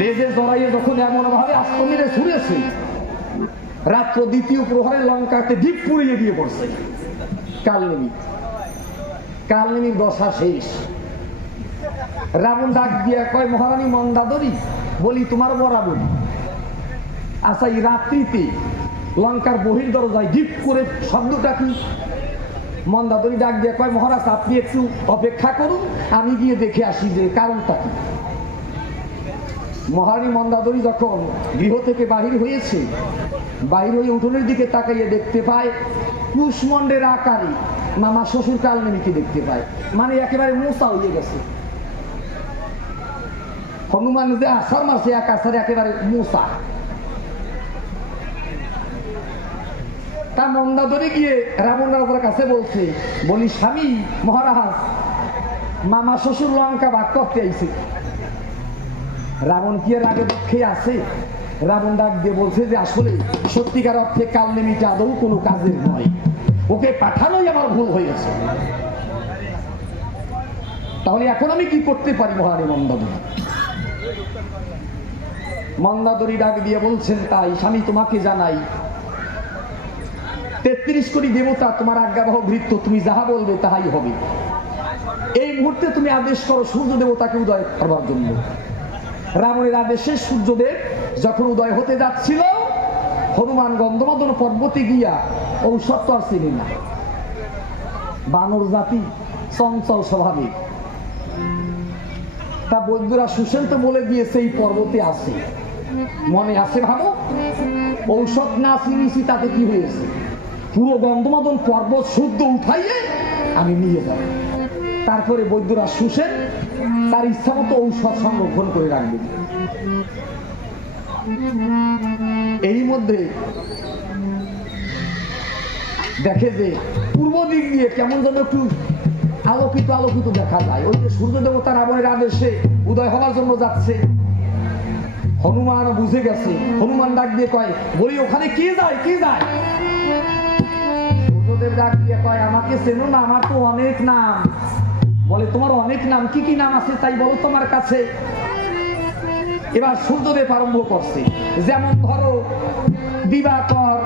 লেজে জড়াইয়ে যখন এমন ভাবে আস্তমিরে ছুঁড়েছে, রাত্র দ্বিতীয় প্রহরে লঙ্কাতে ডিপ পুড়িয়ে দিয়ে পড়ছে কালনেমির দশা শেষ। রাবণ ডাক দিয়া কয়, মহারানী মন্দাদরী, বলি তোমার বরাবরই। আচ্ছা, এই রাত্রিতে লঙ্কার বহির দরজায় ডিপ করে শব্দটা কি? মন্দাদরী ডাক দিয়া কয়, মহারাজ আপনি একটু অপেক্ষা করুন, আমি গিয়ে দেখে আসি যে কারণটা কি। মহারানী মন্দাদরী যখন গৃহ থেকে বাহির হয়েছে, বাহির হয়ে উঠোনের দিকে তাকাইয়ে দেখতে পায় কুষ্মণ্ডের আকারে মামা শ্বশুর কালনেমিকে দেখতে পায়, মানে একেবারে মোসা হয়ে গেছে। হনুমান যে আসার মারছে এক আসারে একেবারে মোসা। তা মন্দাদরী গিয়ে রাবণ রাজার কাছে বলছে, বলি স্বামী মহারাজ, মামা শ্বশুর লঙ্কা ভাগ করতে আইছে। রাবণ কি এর আগে দুঃখে আছে? রাবণ ডাক দিয়ে বলছে যে আসলে সত্যিকার অর্থে কালনেমিটা আদৌ কোনো কাজের নয়, ওকে পাঠানোই আমার ভুল হয়েছে। তাহলে এখন আমি কি করতে পারি মহারানী মন্দাদরী? মন্দাদরী ডাক দিয়ে বলছেন, তাই স্বামী তোমাকে জানাই, 33 কোটি দেবতা তোমার আজ্ঞাবহ ভৃত্য, তুমি যাহা বলবে তাহাই হবে। এই মুহূর্তে তুমি আদেশ করো সূর্য দেবতাকে উদয় করবার জন্য। রাবণের আদেশে সূর্যদেব যখন উদয় হতে যাচ্ছিল, হনুমান গন্ধমাদন পর্বতে গিয়া ঔষধ তো আর চিনি না, বানর জাতি চঞ্চল স্বভাবে। তা বৈদ্যরা সুসেন তো বলে দিয়েছে এই পর্বতে আছে, মনে আছে ভাবো, ঔষধ না চিনিছি তাতে কি হয়েছে? পুরো গন্ধমাদন পর্বত শুদ্ধ উঠাইয়ে আমি নিয়ে যাব। তারপরে বৈদ্যরা সুসেন তার ইচ্ছা মতো ঔষধ সংরক্ষণ করে রাখবেন। এই মধ্যে দেখে যে পূর্ব দিক দিয়ে কেমন যেন একটু আলোকিত আলোকিত দেখা যায়। ওই যে সূর্য দেবতা রাবণের আদেশে উদয় হওয়ার জন্য যাচ্ছে। হনুমান বুঝে গেছে। হনুমান ডাক দিয়ে কয়, বলি ওখানে কে যায় কে যায়? সূর্যদেব ডাক দিয়ে কয়, আমাকে চেনো না? আমার তো অনেক নাম। বলে তোমার অনেক নাম? কি কি নাম আছে তাই বলো তোমার কাছে। এবার সূর্যদেব আরম্ভ করছে, যেমন ধরো দিবাকর,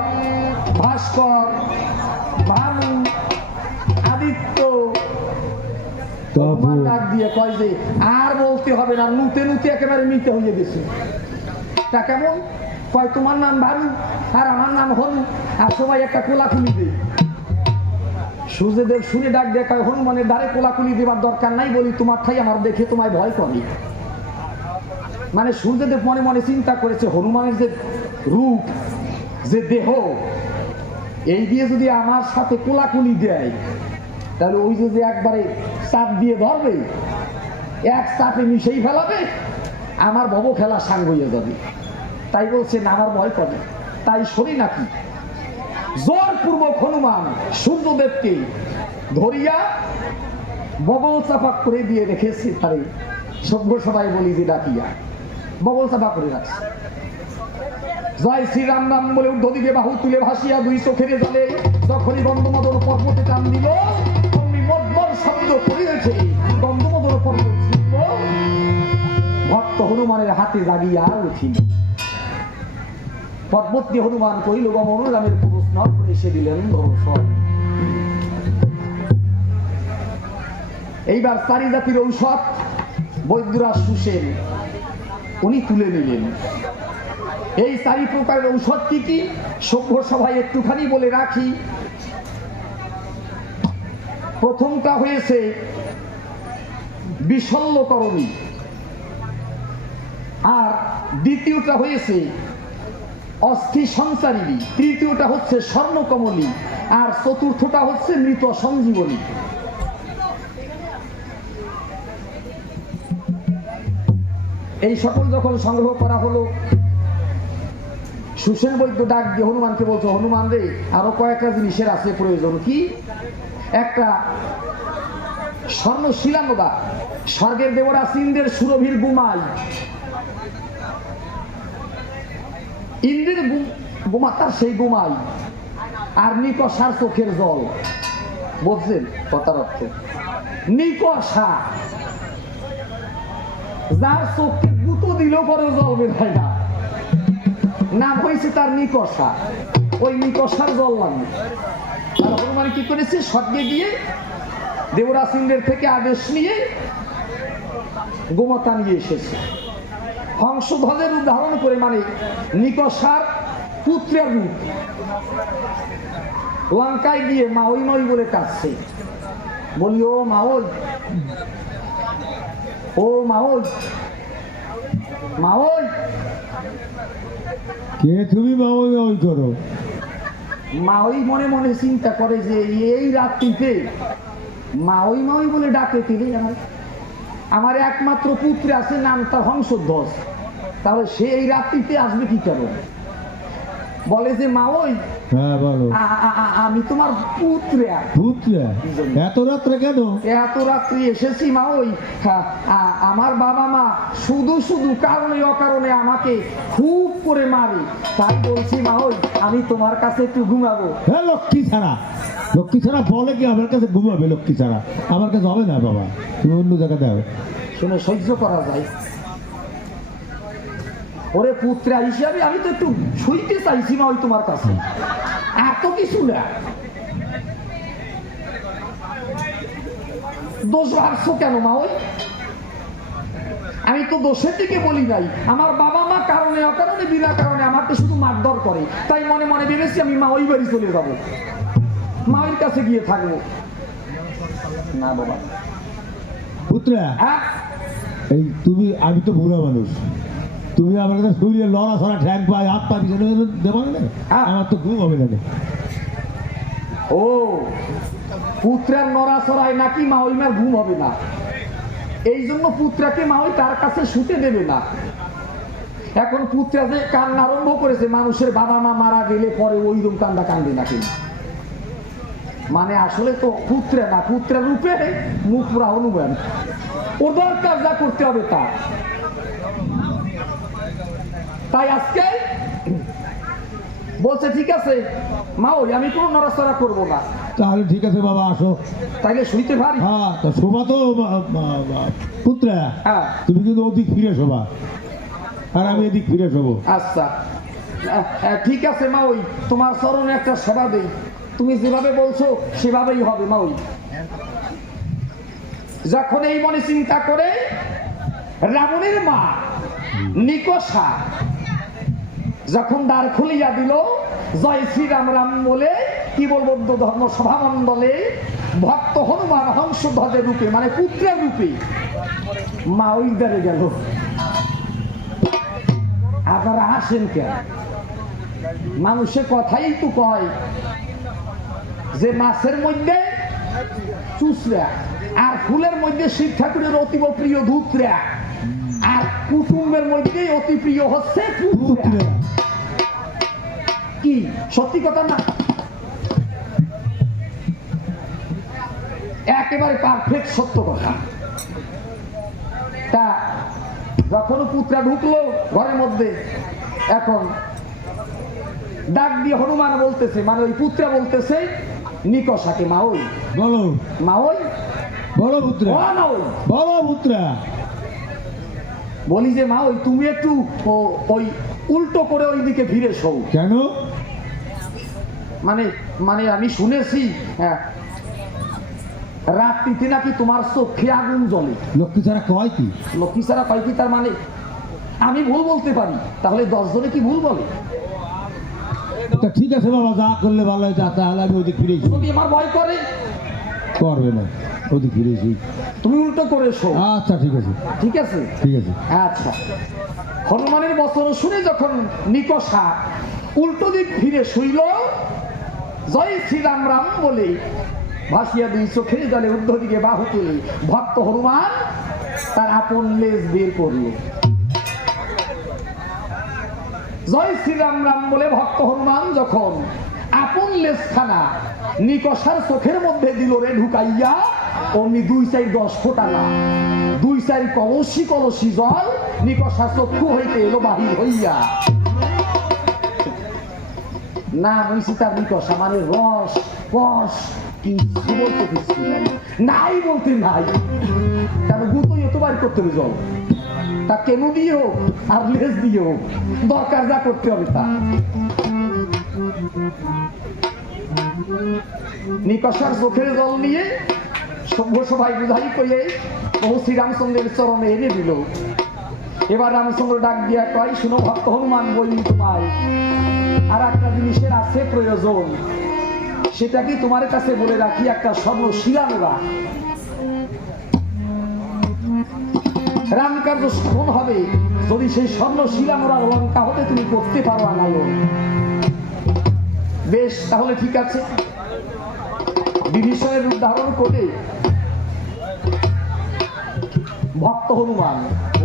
ভাস্কর, ভানু, আদিত্য। ডাক দিয়ে কয় যে আর বলতে হবে না, নুতে নুতে একেবারে নিতে হয়ে গেছে। তা কেমন? কয় তোমার নাম ভানু আর আমার নাম হনু, আর সবাই একটা কোলাকুলি দেয়। সূর্যদেব শুনে ডাক দিয়ে কয়, হনুমানের দ্বারে কোলাকুলি দেবার দরকার নাই, বলি তোমার ঠাই আমার দেখে তোমায় ভয় করে। মানে সূর্যদেব মনে মনে চিন্তা করেছে, হনুমানের যে রূপ, যে দেহ, এই দিয়ে যদি আমার সাথে কোলাকুলি দেয়, তাহলে ওই যে একবারে চাপ দিয়ে ধরবে, এক চাপে মিশেই ফেলাবে, আমার ভব খেলা সাঙ্গ হয়ে যাবে। তাই বলছে না, আমার ভয় করে। তাই শরী নাকি জোরপূর্বক হনুমান সূর্যদেবকে ধরিয়া বগল চাপা করে দিয়ে রেখেছে। তারে সভ্য সবাই বলি যে ডাকিয়া বগল চাপা করে রাখছে। জয় শ্রীরাম রাম বলে ঊর্ধ্বদিকে বাহু তুলে ভাসিয়া দুই চোখের জলে যখনই গন্ধমাদন পর্বতে টান দিল, অমনি মদমদ শব্দ করিয়েছে। গন্ধমাদন পর্বত ছিল, ভক্ত হনুমানের হাতে জাগিয়া উঠিল। পর্বত দিয়ে হনুমান কহিল, গমনুরামের পুরুষ নর করে এসে দিলেন দর্শন। এইবার চারি জাতির ঔষধ বৈদ্যরাজ সুসেন উনি তুলে নিলেন। এই চারি প্রকারের ঔষধ কি কি সভ্য সভায় একটুখানি বলে রাখি। প্রথমটা হয়েছে বিশল্যকরণী, আর দ্বিতীয়টা হয়েছে অস্থি সঞ্চারিণী, তৃতীয়টা হচ্ছে স্বর্ণকমলী, আর চতুর্থটা হচ্ছে মৃত সঞ্জীবনী। এই সকল যখন সংগ্রহ করা হলো, সুসেন বৈদ্য ডাক দিয়ে হনুমানকে বলছো, হনুমান রে আরো কয়েকটা জিনিসের আছে প্রয়োজন। কি? একটা স্বর্ণ শিলানোদা, স্বর্গের দেবরা ইন্দ্রের সুরভির গুমাই, ইন্দ্রের গুমা তার সেই গুমাই, আর নিকষার চোখের জল। বুঝছেন কথার অর্থ? নিকষা যার চোখকে গুঁতো দিল দিলেও পরে জল বের হয় না। নাম হয়েছে তার নিকষা, ওই নিকষার জল লাগবে। আর হনুমান কি করেছে, স্বর্গে গিয়ে দেবরাজ ইন্দ্রের থেকে আদেশ নিয়ে গোমাতা নিয়ে এসেছে। হংসধ্বজের উদাহরণ করে, মানে নিকষার পুত্রের রূপ। লঙ্কায় গিয়ে মাওই নই বলে কাঁদছে, বলি ও মাওই, ও মাওই, মাওই। কে তুমি মাওই মাওই করো? মাওই মনে মনে চিন্তা করে যে এই রাত্রিতে মাওই মাওই বলে ডাকে তিনি। আমার একমাত্র পুত্র আছে, নাম তার হংসধ্বজ, তাহলে সে এই রাত্রিতে আসবে কি করে? বলে যে মাওই, হ্যাঁ বলো। আমি তোমার পুত্রা। পুত্রা? এত রাত্রে কেন? এত রাত্রি এসেছি মাওই, আমার বাবা মা শুধু শুধু কারণে অকারণে আমাকে খুব করে মারে, তাই বলছি মাওই আমি তোমার কাছে একটু ঘুমাবো। হ্যাঁ লক্ষ্মী ছাড়া, লক্ষ্মী ছাড়া বলে কি আমার কাছে ঘুমাবে? লক্ষ্মী ছাড়া আমার কাছে হবে না বাবা, তুমি অন্য জায়গাতে হবে। শুনে সহ্য করা যায়? ওরে পুত্রা হিসাবে আমি তো একটু শুইতে চাইছি মাওই তোমার কাছে, এত কিছু না। দোষ ভাবছো কেন মাওই? আমি তো দোষের দিকে বলি নাই। আমার বাবা মা কারণে অকারণে বিনা কারণে আমাকে শুধু মারধর করে, তাই মনে মনে ভেবেছি আমি মাওই বাড়ি চলে যাব, মাওইর কাছে গিয়ে থাকবো। না বাবা। পুত্রা, এই তুমি, আমি তো বুড়া মানুষ, তুমি আমার কাছে শরীরে লড়া ছড়া ঠ্যাং পাই হাত পা পিছনে দেবো না, আমার তো ঘুম হবে না। ও পুত্রের নড়াচড়ায় নাকি মাওইমার ঘুম হবে না, এই জন্য পুত্রাকে মাওই তার কাছে শুতে দেবে না। এখন পুত্রা যে কান্না আরম্ভ করেছে, মানুষের বাবা মা মারা গেলে পরে ওইরকম কান্দা কান্দে নাকি, মানে আসলে তো পুত্রা না, পুত্রের রূপে মুখ পুরা হনুমান, ওর দরকার যা করতে হবে তা। তাই আজকে বলছে ঠিক আছে মাওই আমি কোনো নড়াচড়া করবো না। তাহলে ঠিক আছে বাবা, আসো তাইলে শুইতে পারি? হ্যাঁ, তো শোভা তো পুত্রা, হ্যাঁ তুমি কিন্তু ওদিক ফিরে শোভা, আর আমি এদিক ফিরে শোবো। আচ্ছা ঠিক আছে মাওই, তোমার চরণে একটা সেবা দেই, তুমি যেভাবে বলছো সেভাবেই হবে মাওই। যখন এই মনে চিন্তা করে রাবণের মা নিকষা যখন দ্বার খুলিয়া দিল, জয় শ্রীরাম রাম বলে কি বলবো, ধর্ম সভা মন্ডলে ভক্ত হনুমান হংসধ্বজের রূপে, মানে পুত্রের রূপে মাওই দ্বারে গেল। আপনারা হাসেন কেন? মানুষের কথাই তো কয় যে মাছের মধ্যে চুচড়া, আর ফুলের মধ্যে শিব ঠাকুরের অতীব প্রিয় ধুতরা, আর কুটুম্বের মধ্যে অতি প্রিয় হচ্ছে পুত্রা। কি সত্যি কথা না? একেবারে পারফেক্ট সত্য কথা। তা যখন পুত্রা ঢুকলো ঘরের মধ্যে, এখন ডাক দিয়ে হনুমান বলতেছে, মানে ওই পুত্রা বলতেছে নিকষাকে, মাওই বলো, মাওই বলো পুত্রা, বলো পুত্রা। বলি যে মাওই তুমি একটু ওই উল্টো করে ওই দিকে ফিরে শো। কেন? মানে মানে আমি শুনেছি রাত্রিতে নাকি তোমার চোখে আগুন জ্বলে। লক্ষ্মী ছাড়া কয় কি? লক্ষ্মী ছাড়া কয় কি? তার মানে আমি ভুল বলতে পারি, তাহলে 10 জনে কি ভুল বলে? তা ঠিক আছে বাবা, যা করলে ভালো হয়, তাহলে আমি ওদিক ফিরেছি। যদি আমার ভয় করে করবে না, ওদিক ফিরেছি, তুমি উল্টো করে শো। আচ্ছা ঠিক আছে, ঠিক আছে, ঠিক আছে। আচ্ছা হনুমানের বচন শুনে যখন নিকষা উল্টো দিক ফিরে শুইল, জয় শ্রীরাম রাম বলে ভাসিয়া দুই চোখের জলে ঊর্ধ্ব দিকে বাহু তুলে ভক্ত হনুমান তার আপন লেজ বের করল। জয় শ্রীরাম রাম বলে ভক্ত হনুমান যখন আপন লেজখানা নিকষার চোখের মধ্যে দিল রে ঢুকাইয়া, অমনি 2-4 ফোঁটা না, 2-4 কলসি কলসি জল নিকষার চক্ষু হইতে এলো বাহির হইয়া। না বলছি তার নিকষা, মানে রস রস কিছু বলতে কিছু নাই, নাই বলতে নাই, কারণ গুতোই তো বাইর করতে হবে জল। তা কেন দিয়ে হোক আর লেজ দিয়ে হোক, দরকার যা করতে হবে তা। নিকষার চোখের জল নিয়ে সভ্য সভায় বুঝাই কইয়ে বহু শ্রীরামচন্দ্রের চরণে এনে দিল। এবার রামচন্দ্র ডাক দিয়া কয়, শুনো ভক্ত হনুমান, বলি তোমায় আর একটা জিনিসের আছে প্রয়োজন, সেটা কি তোমার কাছে বলে রাখি, একটা স্বর্ণ শিলানোরা। রাম কার্য সফল হবে যদি সেই স্বর্ণ শিলানোরার লঙ্কা হতে তুমি করতে পারো আনায়ন। বেশ, তাহলে ঠিক আছে। বিভীষণের রূপ ধারণ করে ভক্ত হনুমান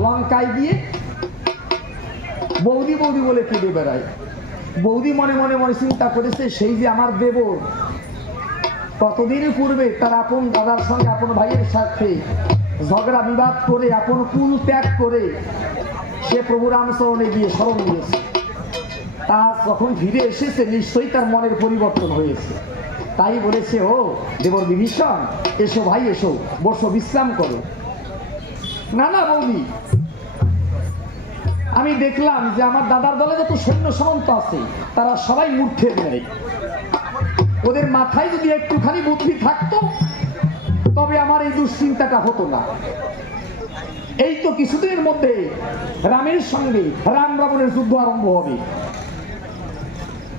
লঙ্কায় গিয়ে বৌদি বৌদি বলে কেঁদে বেড়ায়। বৌদি মনে মনে মনে চিন্তা করেছে, সেই যে আমার দেবর কতদিন পূর্বে তার আপন দাদার সঙ্গে আপন ভাইয়ের সাথে ঝগড়া বিবাদ করে আপন কুল ত্যাগ করে সে প্রভু রামচরণে গিয়ে শরণ নিয়েছে, তা যখন ফিরে এসেছে নিশ্চয়ই তার মনের পরিবর্তন হয়েছে। তাই বলেছে, ও দেবর বিভীষণ, এসো ভাই এসো, বসো, বিশ্রাম করো। না না বৌদি, আমি দেখলাম যে আমার দাদার দলে যত সৈন্য সামন্ত আছে তারা সবাই মূর্খের ন্যায়। ওদের মাথায় যদি একটুখানি বুদ্ধি থাকতো তবে আমার এই দুশ্চিন্তাটা হতো না। এই তো কিছুদিনের মধ্যে রামের সঙ্গে রাম রাবণের যুদ্ধ আরম্ভ হবে,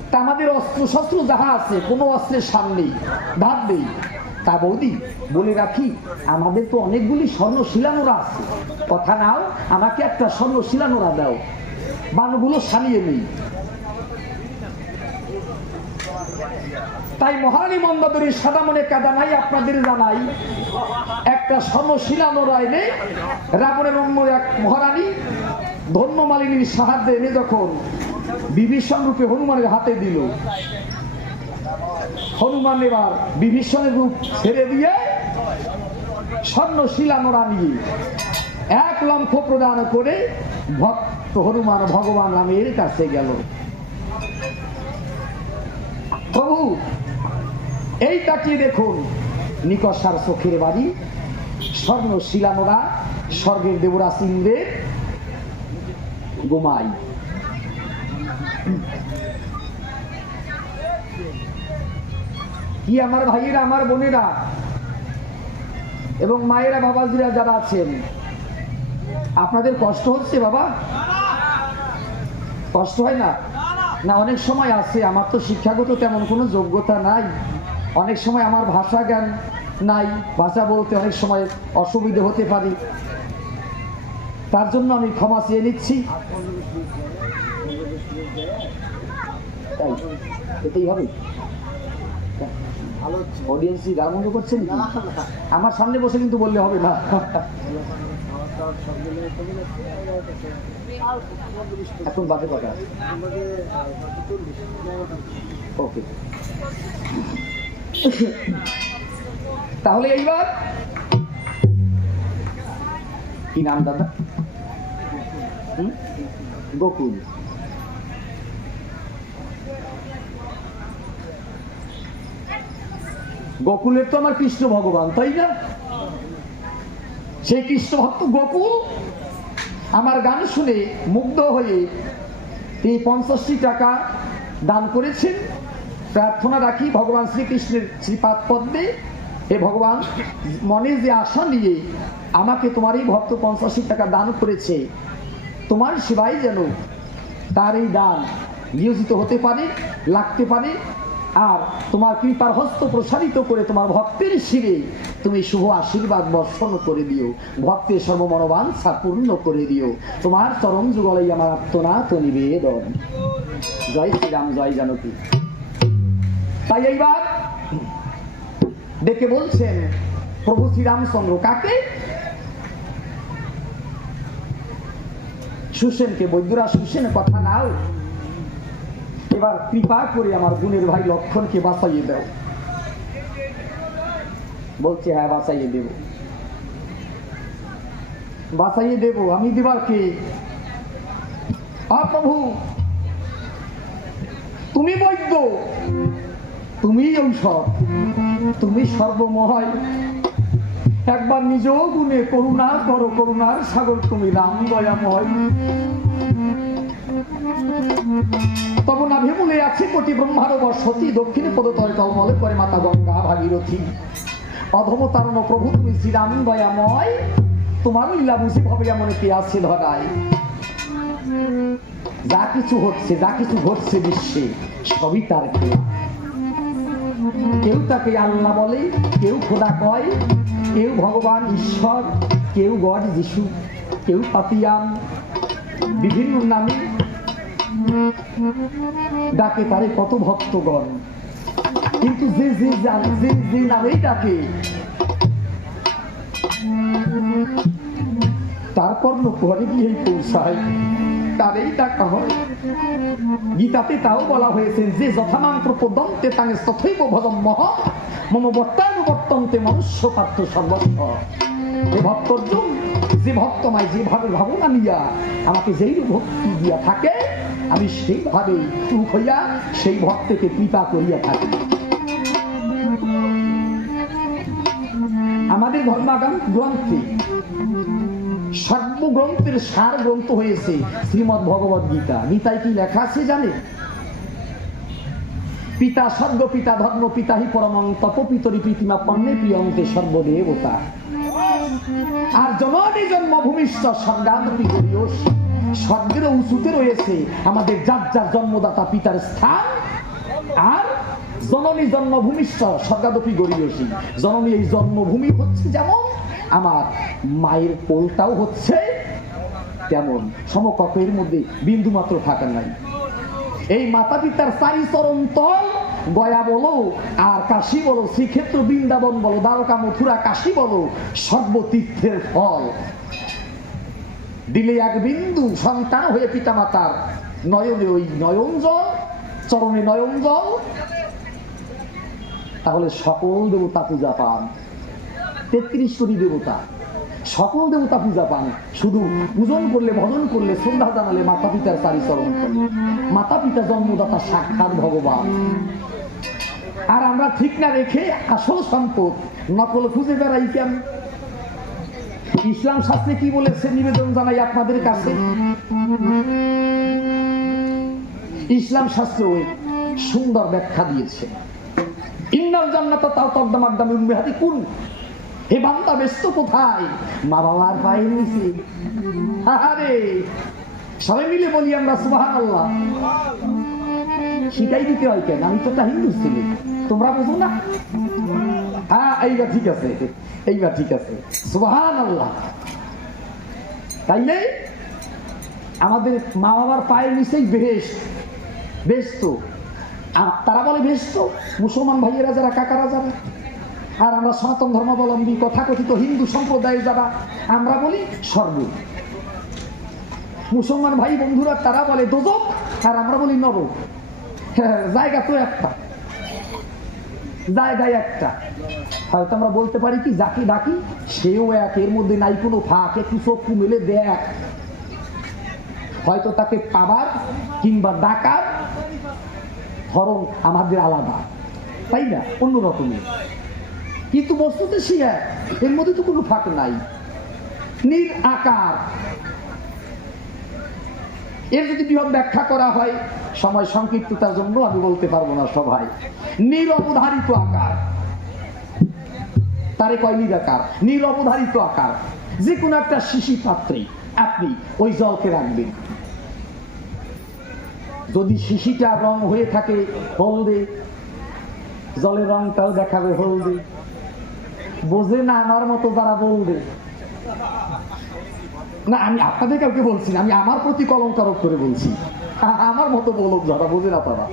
তা আমাদের অস্ত্র শস্ত্র যাহা আছে কোনো অস্ত্রের সামনেই ধার নেই। তা বৌদি বলে রাখি, আমাদের তো অনেকগুলি স্বর্ণ শিলানোরা আছে, কথা নাও, আমাকে একটা স্বর্ণ শিলানোরা দাও, বানগুলো সানিয়ে নেই। তাই মহারানী মন্দাদরী সাদা মনে কাদা নাই আপনাদের জানাই, একটা স্বর্ণ শিলানোরা এনে রাবণের অন্য এক মহারানী ধন্যমালিনীর সাহায্যে এনে যখন বিভীষণ রূপে হনুমানের হাতে দিল, হনুমান এবার বিভীষণের রূপ ছেড়ে দিয়ে স্বর্ণ শিলানোরা নিয়ে এক লক্ষ প্রদান করে ভক্ত হনুমান ভগবান রামের কাছে গেল। প্রভু এই তাকিয়ে দেখুন, নিকষার চোখের বাড়ি, স্বর্ণ শিলানোরা, স্বর্গের দেবরাজ ইন্দ্রের গোমাই। কি আমার ভাইয়েরা, আমার বোনেরা এবং মায়েরা, বাবাজিরা যারা আছেন, আপনাদের কষ্ট হচ্ছে? বাবা কষ্ট হয় না? না, অনেক সময় আছে, আমার তো শিক্ষাগত তেমন কোনো যোগ্যতা নাই, অনেক সময় আমার ভাষা জ্ঞান নাই, ভাষা বলতে অনেক সময় অসুবিধে হতে পারে, তার জন্য আমি ক্ষমা চেয়ে নিচ্ছি। এটাই হবে, অডিয়েন্সই গান বন্ধ করছেন, আমার সামনে বসে কিন্তু বললে হবে না। এখন বাজে কথা, ওকে। তাহলে এইবার কি নাম দাদা? গোকুল। গোকুলের তো আমার কৃষ্ণ ভগবান, তাই না? সেই কৃষ্ণ ভক্ত গোকুল আমার গান শুনে মুগ্ধ হয়ে তিনি 50টি টাকা দান করেছেন। প্রার্থনা রাখি ভগবান শ্রীকৃষ্ণের শ্রীপাদ পদ্মে, হে ভগবান, মনে যে আশা নিয়ে আমাকে তোমার এই ভক্ত 50টি টাকা দান করেছে, তোমার সেবায় যেন তার এই দান নিয়োজিত হতে পারে, লাগতে পারে, আর তোমার কৃপার হস্ত প্রসারিত করে তোমার ভক্তের শিরে তুমি শুভ আশীর্বাদ বর্ষণ করে দিও, ভক্তের সর্বমনোবাঞ্ছা পূর্ণ করে দিও, তোমার চরণ যুগলাই আমার আত্মনাথ নিবেদন। জয় শ্রীরাম, জয় জানকী। তাই এইবার ডেকে বলছেন প্রভু শ্রীরামচন্দ্র কাকে? সুসেনকে। বৈদ্যরা সুসেনের কথা নাও, এবার কৃপা করে আমার বোনের ভাই লক্ষণকে বাঁচাইয়ে দাও। বলছে হ্যাঁ বাঁচাইয়ে দেব, বাঁচাইয়ে দেব। আমি দেবার কে? প্রভু তুমি বৈদ্য, তুমি ঔষধ, তুমি সর্বময়, একবার নিজেও গুণে করুণা করো, করুণার সাগর তুমি রাম দয়াময়। তব নাভি মূলে আছে কোটি ব্রহ্মার বসতি, দক্ষিণে পদতলে টলমলে করে মাতা গঙ্গা ভাগীরথী। অধমতারণ প্রভু তুমি শ্রীরাম দয়াময়, তোমার লীলা বুঝি ভাবে এমন কে আছে ধরায়। যা কিছু হচ্ছে, যা কিছু ঘটছে বিশ্বে, সবই তার খেলা। কেউ তাকে আল্লাহ বলে, কেউ খোদা কয়, কেউ ভগবান ঈশ্বর, কেউ গড যিশু, কেউ পাতিয়াম, বিভিন্ন নামে ডাকে তারে কত ভক্তগণ। কিন্তু যে যে যে যে নামেই ডাকে তারপর ঘরে গিয়ে পৌঁছায়, তারেই ডাকা হয়। গীতাতে তাও বলা হয়েছে যে যথামাত্র পদন্তে তাঙ্গে তথৈব ভজম মহ মম বর্তানুবর্তন্তে মনুষ্য পাত্র সর্বস্ব। হে ভক্তর্জুন, যে ভক্তমায় যেভাবে ভাবনা নিয়া আমাকে যেই ভক্তি দিয়া থাকে, আমি সেইভাবে সুখ হইয়া সেই ভক্তকে কৃপা করিয়া থাকি। আমাদের ধর্মাগাম গ্রন্থে সর্বগ্রন্থের সার গ্রন্থ হয়েছে শ্রীমদ্ ভগবদ গীতা। গীতায় কি লেখা আছে জানে? পিতা স্বর্গ পিতা ধর্ম পিতা হি পরমং তপপিতরি প্রীতিমা পণ্যে প্রিয়ন্তে সর্বদেবতা। আর জননী জন্মভূমিষ্ঠ স্বর্গাদপি গরীয়স, স্বর্গের উঁচুতে রয়েছে আমাদের যার যার জন্মদাতা পিতার স্থান। আর জননী জন্মভূমিষ্ঠ স্বর্গাদপি গরীয়সী, জননী এই জন্মভূমি হচ্ছে যেমন, আমার মায়ের কোলটাও হচ্ছে তেমন। সমকক্ষের মধ্যে বিন্দু মাত্র ফাঁকা নাই। এই মাতা পিতার চারি চরণ তল, গয়া বলো আর কাশী বলো, শ্রীক্ষেত্র বৃন্দাবন বলো, দ্বারকা মথুরা কাশী বলো, সর্বতীর্থের ফল। দিলে এক বিন্দু সন্তান হয়ে পিতা মাতার নয়নে ওই নয়ন জল, চরণে নয়ন জল, তাহলে সকল দেবতা পূজা পান। 33 কোটি দেবতা, সকল দেবতা পূজা পান। শুধু পূজন করলে, ভজন করলে, শ্রদ্ধা জানালে মাতা পিতার চারি চরণ তলে। মাতা পিতা জন্মদাতা সাক্ষাৎ ভগবান। আর আমরা ঠিক না রেখে আসল সম্পদ নকল খুঁজে বেড়াই কেন? ইসলাম শাস্ত্রে কি বলেছে নিবেদন জানাই আপনাদের কাছে। ইসলাম শাস্ত্র সুন্দর ব্যাখ্যা দিয়েছে। ইন্নাল জান্নাতা তাও তকদামাকদামি উম্মেহাতি কুন। হে বান্দা ব্যস্ত কোথায়? মা বাবার পায়ের নিচে। আরে সবাই মিলে বলি আমরা সুবহানাল্লাহ। শিখাই দিতে হয় কেন? আমি তো একটা হিন্দু ছেলে, তোমরা বুঝো না? হ্যাঁ, এইবার ঠিক আছে, এইবার ঠিক আছে, সুবহানাল্লাহ। তাইলে আমাদের মা বাবার পায়ের নিচেই বেহেশত। বেহেশত তারা বলে বেহেশত, মুসলমান ভাইয়েরা যারা, কাকারা যারা। আর আমরা সনাতন ধর্মাবলম্বী তথাকথিত হিন্দু সম্প্রদায়ের যারা, আমরা বলি স্বর্গ। মুসলমান ভাই বন্ধুরা তারা বলে দোজখ, আর আমরা বলি নরক। জায়গা তো একটা, জায়গায় একটা। হয়তো আমরা বলতে পারি কি যাকে ডাকি সেও এক, এর মধ্যে নাই কোনো ফাঁক। একটু চক্ষু মেলে দেখ, হয়তো তাকে পাবার কিংবা ডাকার ধরন আমাদের আলাদা, তাই না? অন্য রকমের। কিন্তু বস্তুতে সে এক, এর মধ্যে তো কোনো ফাঁক নাই। নীল আকার, এর যদি বৃহৎ ব্যাখ্যা করা হয়, সময় সংক্ষিপ্ততার জন্য আমি বলতে পারবো না সবাই। নিরবধারিত আকার, তারে কয় নিরাকার। নিরবধারিত আকার, যে কোনো একটা শিশি পাত্রে আপনি ওই জলকে রাখবেন। যদি শিশিটা রং হয়ে থাকে হলদে, জলের রংটাও দেখাবে হলদে। বোঝে না আমার মতো যারা বলবে না, আমি আপনাদের কাউকে বলছি না, আমি আমার প্রতি কলঙ্কারক করে বলছি। আমার মতো বলক যারা, বোঝে না তারা,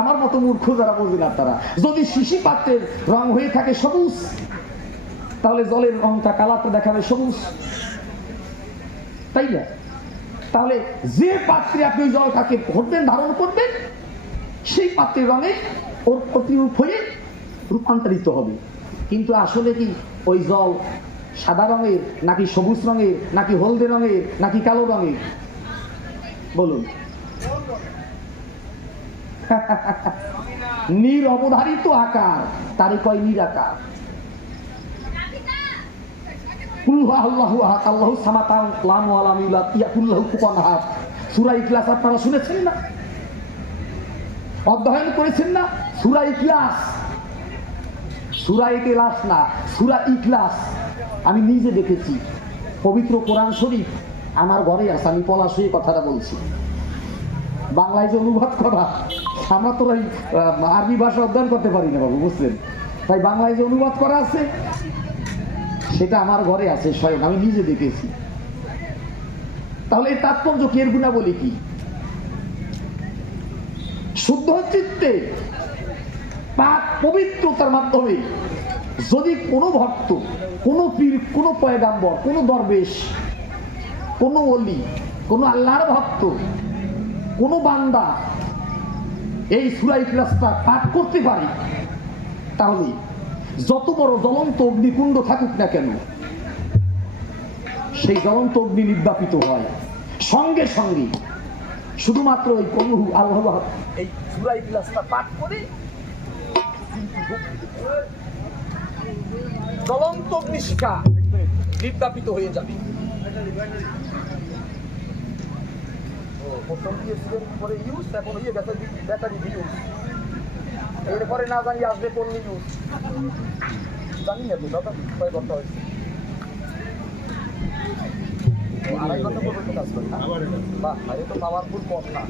আমার মতো মূর্খ যারা, বোঝে না তারা। যদি শিশি পাত্রের রং হয়ে থাকে সবুজ, তাহলে জলের রংটা কালারটা দেখাবে সবুজ, তাই না? তাহলে যে পাত্রে আপনি ওই জলটাকে ভরবেন, ধারণ করবেন, সেই পাত্রের রঙে ওর প্রতিরূপ হয়ে রূপান্তরিত হবে। কিন্তু আসলে কি ওই জল সাদা রঙের নাকি সবুজ রঙের নাকি হলদে রঙের নাকি কালো রঙের? বলুন। নিরবধারিত আকার, তারে কয় নিরাকার। কুল আল্লাহু আহাদ আল্লাহু সামাদ লাম ওয়া লাম ইউলাদ ইয়াকুল্লাহু কুফুয়ান আহাদ। সূরা ইখলাস আপনারা শুনেছেন না, অধ্যয়ন করেছেন না? সূরা ইখলাস, সূরা ইখলাস না, সূরা ইখলাস। আমি নিজে দেখেছি, পবিত্র কোরআন শরীফ আমার ঘরে আছে, আমি পলাশ হয়ে কথাটা বলছি। বাংলায় যে অনুবাদ করা, আমরা তো এই আরবি ভাষা অধ্যয়ন করতে পারি না বাবু, বুঝলেন? তাই বাংলায় যে অনুবাদ করা আছে সেটা আমার ঘরে আছে স্বয়ং, আমি নিজে দেখেছি। তাহলে এর তাৎপর্য কি, এর গুণাবলী কি? শুদ্ধ চিত্তে পাক পবিত্রতার মাধ্যমে যদি কোনো ভক্ত, কোনো পীর, কোনো পয়গাম্বর, কোনো দরবেশ, কোনো ওলি, কোনো আল্লাহর ভক্ত, কোনো বান্দা এই সূরা ইখলাসটা পাঠ করতে পারে, তাহলে যত বড় জ্বলন্ত অগ্নিকুণ্ড থাকুক না কেন, সেই জ্বলন্ত অগ্নি নির্বাপিত হয় সঙ্গে সঙ্গে। শুধুমাত্র ওই কল্লু আল্লাহ এই সূরা ইখলাসটা পাঠ করে জ্বলন্ত অগ্নিশিখা নির্বাপিত হয়ে যাবে। প্রথম দিয়েছিলেন পরে ইউজ, এখন হয়ে গেছে ব্যাটারি ইউজ, এরপরে না জানি আসবে কোন ইউজ জানি না, তো দাদা কয় ঘন্টা হয়েছে, 2.5 ঘন্টা পর্যন্ত কাজ করে না? বাহ, আরে তো পাওয়ারফুল কম না।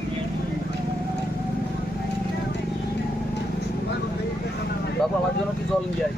বাবু আমার জন্য কি জল নিয়ে আয়।